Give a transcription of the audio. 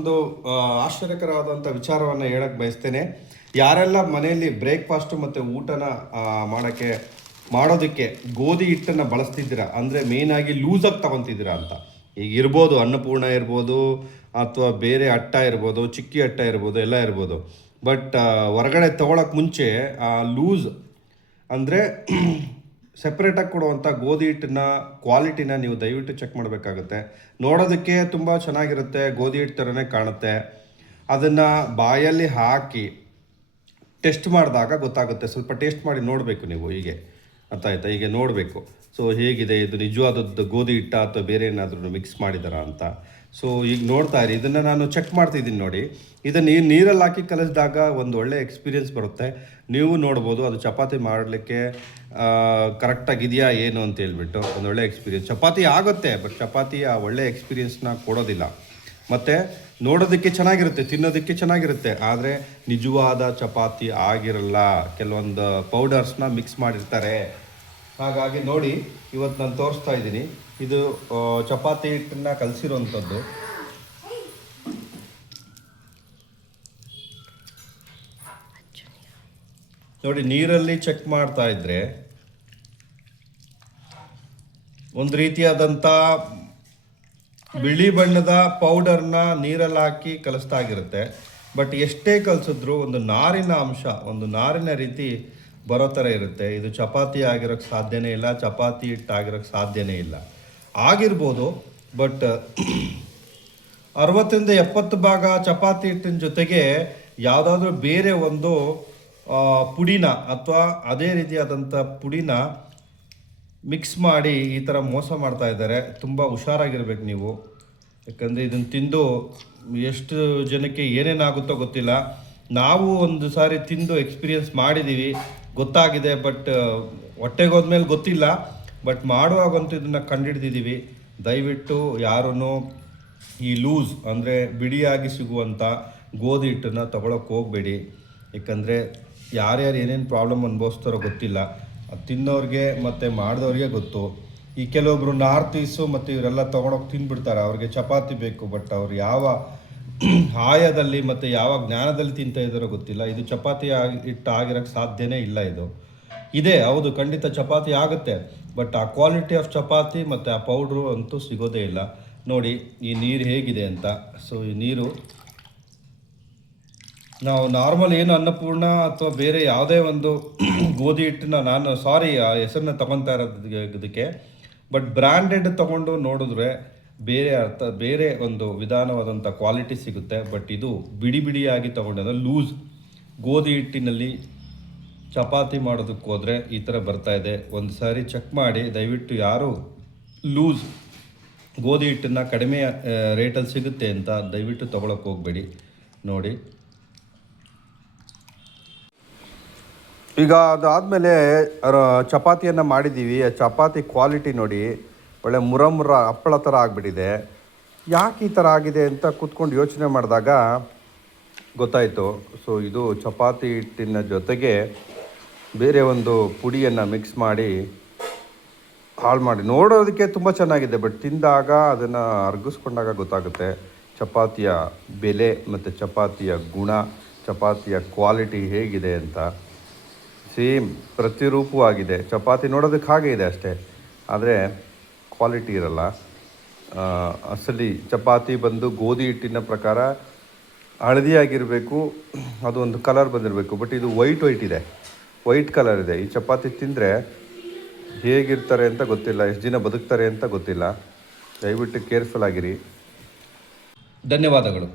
ಒಂದು ಆಶ್ಚರ್ಯಕರವಾದಂಥ ವಿಚಾರವನ್ನು ಹೇಳಕ್ಕೆ ಬಯಸ್ತೇನೆ. ಯಾರೆಲ್ಲ ಮನೆಯಲ್ಲಿ ಬ್ರೇಕ್ಫಾಸ್ಟು ಮತ್ತು ಊಟನ ಮಾಡೋದಕ್ಕೆ ಗೋಧಿ ಹಿಟ್ಟನ್ನು ಬಳಸ್ತಿದ್ದೀರಾ, ಅಂದರೆ ಮೇಯ್ನಾಗಿ ಲೂಸಾಗಿ ತಗೊತಿದ್ದೀರಾ ಅಂತ. ಈಗ ಇರ್ಬೋದು ಅನ್ನಪೂರ್ಣ ಇರ್ಬೋದು, ಅಥವಾ ಬೇರೆ ಅಟ್ಟ ಇರ್ಬೋದು, ಚಿಕ್ಕಿ ಅಟ್ಟ ಇರ್ಬೋದು, ಎಲ್ಲ ಇರ್ಬೋದು. ಬಟ್ ಹೊರಗಡೆ ತೊಗೊಳಕ್ಕೆ ಮುಂಚೆ ಲೂಸ್ ಅಂದರೆ ಸೆಪ್ರೇಟಾಗಿ ಕೊಡುವಂಥ ಗೋಧಿ ಹಿಟ್ಟಿನ ಕ್ವಾಲಿಟಿನ ನೀವು ದಯವಿಟ್ಟು ಚೆಕ್ ಮಾಡಬೇಕಾಗುತ್ತೆ. ನೋಡೋದಕ್ಕೆ ತುಂಬ ಚೆನ್ನಾಗಿರುತ್ತೆ, ಗೋಧಿ ಹಿಟ್ಟು ಥರನೇ ಕಾಣುತ್ತೆ. ಅದನ್ನು ಬಾಯಲ್ಲಿ ಹಾಕಿ ಟೆಸ್ಟ್ ಮಾಡಿದಾಗ ಗೊತ್ತಾಗುತ್ತೆ. ಸ್ವಲ್ಪ ಟೇಸ್ಟ್ ಮಾಡಿ ನೋಡಬೇಕು ನೀವು. ಹೀಗೆ ಅರ್ಥ ಆಯ್ತಾ? ಹೀಗೆ ನೋಡಬೇಕು. ಸೊ ಹೇಗಿದೆ ಇದು, ನಿಜವಾದದ್ದು ಗೋಧಿ ಹಿಟ್ಟ ಅಥವಾ ಬೇರೆ ಏನಾದರೂ ಮಿಕ್ಸ್ ಮಾಡಿದಾರಾ ಅಂತ. ಸೊ ಈಗ ನೋಡ್ತಾ ಇರಿ, ಇದನ್ನು ನಾನು ಚೆಕ್ ಮಾಡ್ತಿದ್ದೀನಿ ನೋಡಿ. ಇದನ್ನು ನೀರಲ್ಲಿ ಹಾಕಿ ಕಲಿಸಿದಾಗ ಒಂದು ಒಳ್ಳೆ ಎಕ್ಸ್ಪೀರಿಯೆನ್ಸ್ ಬರುತ್ತೆ. ನೀವು ನೋಡ್ಬೋದು ಅದು ಚಪಾತಿ ಮಾಡಲಿಕ್ಕೆ ಕರೆಕ್ಟಾಗಿದೆಯಾ ಏನು ಅಂತ ಹೇಳ್ಬಿಟ್ಟು. ಒಂದು ಒಳ್ಳೆ ಎಕ್ಸ್ಪೀರಿಯೆನ್ಸ್ ಚಪಾತಿ ಆಗುತ್ತೆ, ಬಟ್ ಚಪಾತಿ ಆ ಒಳ್ಳೆ ಎಕ್ಸ್ಪೀರಿಯೆನ್ಸ್ನ ಕೊಡೋದಿಲ್ಲ. ಮತ್ತು ನೋಡೋದಕ್ಕೆ ಚೆನ್ನಾಗಿರುತ್ತೆ, ತಿನ್ನೋದಕ್ಕೆ ಚೆನ್ನಾಗಿರುತ್ತೆ, ಆದರೆ ನಿಜವಾದ ಚಪಾತಿ ಆಗಿರಲ್ಲ. ಕೆಲವೊಂದು ಪೌಡರ್ಸ್ನ ಮಿಕ್ಸ್ ಮಾಡಿರ್ತಾರೆ. ಹಾಗಾಗಿ ನೋಡಿ, ಇವತ್ತು ನಾನು ತೋರಿಸ್ತಾ ಇದ್ದೀನಿ. ಇದು ಚಪಾತಿ ಹಿಟ್ಟನ್ನು ಕಲಸಿರೋವಂಥದ್ದು. ನೋಡಿ, ನೀರಲ್ಲಿ ಚೆಕ್ ಮಾಡ್ತಾ ಇದ್ರೆ ಒಂದು ರೀತಿಯಾದಂಥ ಬಿಳಿ ಬಣ್ಣದ ಪೌಡರ್ನ ನೀರಲ್ಲಿ ಹಾಕಿ ಕಲಿಸ್ತಾಗಿರುತ್ತೆ. ಬಟ್ ಎಷ್ಟೇ ಕಲಿಸಿದ್ರು ಒಂದು ನಾರಿನ ಅಂಶ, ಒಂದು ನಾರಿನ ರೀತಿ ಬರೋ ಥರ ಇರುತ್ತೆ. ಇದು ಚಪಾತಿ ಆಗಿರೋಕ್ಕೆ ಸಾಧ್ಯನೇ ಇಲ್ಲ, ಚಪಾತಿ ಹಿಟ್ಟು ಆಗಿರೋಕ್ಕೆ ಸಾಧ್ಯನೇ ಇಲ್ಲ. ಆಗಿರ್ಬೋದು, ಬಟ್ 60-70% ಚಪಾತಿ ಹಿಟ್ಟಿನ ಜೊತೆಗೆ ಯಾವುದಾದ್ರೂ ಬೇರೆ ಒಂದು ಪುಡಿನ ಅಥವಾ ಅದೇ ರೀತಿಯಾದಂಥ ಪುಡಿನ ಮಿಕ್ಸ್ ಮಾಡಿ ಈ ಥರ ಮೋಸ ಮಾಡ್ತಾ ಇದ್ದಾರೆ. ತುಂಬ ಹುಷಾರಾಗಿರ್ಬೇಕು ನೀವು. ಯಾಕಂದರೆ ಇದನ್ನು ತಿಂದು ಎಷ್ಟು ಜನಕ್ಕೆ ಏನೇನಾಗುತ್ತೋ ಗೊತ್ತಿಲ್ಲ. ನಾವು ಒಂದು ಸಾರಿ ತಿಂದು ಎಕ್ಸ್ಪೀರಿಯೆನ್ಸ್ ಮಾಡಿದ್ದೀವಿ, ಗೊತ್ತಾಗಿದೆ. ಬಟ್ ಹೊಟ್ಟೆಗೆ ಹೋದ್ಮೇಲೆ ಗೊತ್ತಿಲ್ಲ. ಬಟ್ ಮಾಡುವಾಗಂತೂ ಇದನ್ನು ಕಂಡುಹಿಡ್ದಿದ್ದೀವಿ. ದಯವಿಟ್ಟು ಯಾರೂ ಈ ಲೂಸ್ ಅಂದರೆ ಬಿಡಿಯಾಗಿ ಸಿಗುವಂಥ ಗೋಧಿ ಹಿಟ್ಟನ್ನು ತೊಗೊಳಕ್ಕೆ ಹೋಗಬೇಡಿ. ಯಾಕಂದರೆ ಯಾರ್ಯಾರು ಏನೇನು ಪ್ರಾಬ್ಲಮ್ ಅನುಭವಿಸ್ತಾರೋ ಗೊತ್ತಿಲ್ಲ. ಅದು ತಿನ್ನೋರಿಗೆ ಮತ್ತು ಮಾಡಿದವ್ರಿಗೆ ಗೊತ್ತು. ಈ ಕೆಲವೊಬ್ಬರು ನಾರ್ತ್ ಈಸು ಮತ್ತು ಇವರೆಲ್ಲ ತೊಗೊಂಡೋಗಿ ತಿಂದ್ಬಿಡ್ತಾರೆ. ಅವ್ರಿಗೆ ಚಪಾತಿ ಬೇಕು, ಬಟ್ ಅವ್ರು ಯಾವ ಆಯದಲ್ಲಿ ಮತ್ತು ಯಾವ ಜ್ಞಾನದಲ್ಲಿ ತಿಂತಾ ಇದ್ದಾರೋ ಗೊತ್ತಿಲ್ಲ. ಇದು ಚಪಾತಿ ಹಿಟ್ಟು ಆಗಿರೋಕ್ಕೆ ಸಾಧ್ಯನೇ ಇಲ್ಲ. ಇದು ಇದೆ, ಹೌದು, ಖಂಡಿತ ಚಪಾತಿ ಆಗುತ್ತೆ, ಬಟ್ ಆ ಕ್ವಾಲಿಟಿ ಆಫ್ ಚಪಾತಿ ಮತ್ತು ಆ ಪೌಡ್ರು ಅಂತೂ ಸಿಗೋದೇ ಇಲ್ಲ. ನೋಡಿ ಈ ನೀರು ಹೇಗಿದೆ ಅಂತ. ಸೊ ಈ ನೀರು ನಾವು ನಾರ್ಮಲ್ ಏನು ಅನ್ನಪೂರ್ಣ ಅಥವಾ ಬೇರೆ ಯಾವುದೇ ಒಂದು ಗೋಧಿ ಹಿಟ್ಟನ್ನ, ನಾನು ಸಾರಿ ಆ ಹೆಸರನ್ನ ತೊಗೊತಾ ಇರೋದಕ್ಕೆ, ಬಟ್ ಬ್ರ್ಯಾಂಡೆಡ್ ತೊಗೊಂಡು ನೋಡಿದ್ರೆ ಬೇರೆ ಒಂದು ವಿಧಾನವಾದಂಥ ಕ್ವಾಲಿಟಿ ಸಿಗುತ್ತೆ. ಬಟ್ ಇದು ಬಿಡಿ ಬಿಡಿಯಾಗಿ ತೊಗೊಂಡು ಲೂಸ್ ಗೋಧಿ ಹಿಟ್ಟಿನಲ್ಲಿ ಚಪಾತಿ ಮಾಡೋದಕ್ಕೆ ಹೋದರೆ ಈ ಥರ ಬರ್ತಾಯಿದೆ. ಒಂದು ಸಾರಿ ಚೆಕ್ ಮಾಡಿ. ದಯವಿಟ್ಟು ಯಾರು ಲೂಸ್ ಗೋಧಿ ಹಿಟ್ಟನ್ನು ಕಡಿಮೆ ರೇಟಲ್ಲಿ ಸಿಗುತ್ತೆ ಅಂತ ದಯವಿಟ್ಟು ತೊಗೊಳಕ್ಕೆ ಹೋಗಬೇಡಿ. ನೋಡಿ, ಈಗ ಅದಾದಮೇಲೆ ಚಪಾತಿಯನ್ನು ಮಾಡಿದ್ದೀವಿ. ಆ ಚಪಾತಿ ಕ್ವಾಲಿಟಿ ನೋಡಿ, ಒಳ್ಳೆ ಮುರ ಹಪ್ಪಳ ಥರ ಆಗಿಬಿಟ್ಟಿದೆ. ಯಾಕೆ ಈ ಥರ ಆಗಿದೆ ಅಂತ ಕೂತ್ಕೊಂಡು ಯೋಚನೆ ಮಾಡಿದಾಗ ಗೊತ್ತಾಯಿತು. ಸೊ ಇದು ಚಪಾತಿ ಹಿಟ್ಟಿನ ಜೊತೆಗೆ ಬೇರೆ ಒಂದು ಪುಡಿಯನ್ನು ಮಿಕ್ಸ್ ಮಾಡಿ ಹಾಳು ಮಾಡಿ. ನೋಡೋದಕ್ಕೆ ತುಂಬ ಚೆನ್ನಾಗಿದೆ, ಬಟ್ ತಿಂದಾಗ ಅದನ್ನು ಅರ್ಗಿಸ್ಕೊಂಡಾಗ ಗೊತ್ತಾಗುತ್ತೆ ಚಪಾತಿಯ ಬೆಲೆ ಮತ್ತು ಚಪಾತಿಯ ಗುಣ, ಚಪಾತಿಯ ಕ್ವಾಲಿಟಿ ಹೇಗಿದೆ ಅಂತ. ಸೇಮ್ ಪ್ರತಿರೂಪವಾಗಿದೆ. ಚಪಾತಿ ನೋಡೋದಕ್ಕೆ ಹಾಗೆ ಇದೆ ಅಷ್ಟೇ, ಆದರೆ ಕ್ವಾಲಿಟಿ ಇರಲ್ಲ. ಅಸಲಿ ಚಪಾತಿ ಬಂದು ಗೋಧಿ ಹಿಟ್ಟಿನ ಪ್ರಕಾರ ಹಳದಿಯಾಗಿರಬೇಕು, ಅದು ಒಂದು ಕಲರ್ ಬಂದಿರಬೇಕು. ಬಟ್ ಇದು ವೈಟ್ ಇದೆ, ವೈಟ್ ಕಲರ್ ಇದೆ. ಈ ಚಪಾತಿ ತಿಂದರೆ ಹೇಗಿರ್ತಾರೆ ಅಂತ ಗೊತ್ತಿಲ್ಲ, ಎಷ್ಟು ದಿನ ಬದುಕ್ತಾರೆ ಅಂತ ಗೊತ್ತಿಲ್ಲ. ದಯವಿಟ್ಟು ಕೇರ್ಫುಲ್ ಆಗಿರಿ. ಧನ್ಯವಾದಗಳು.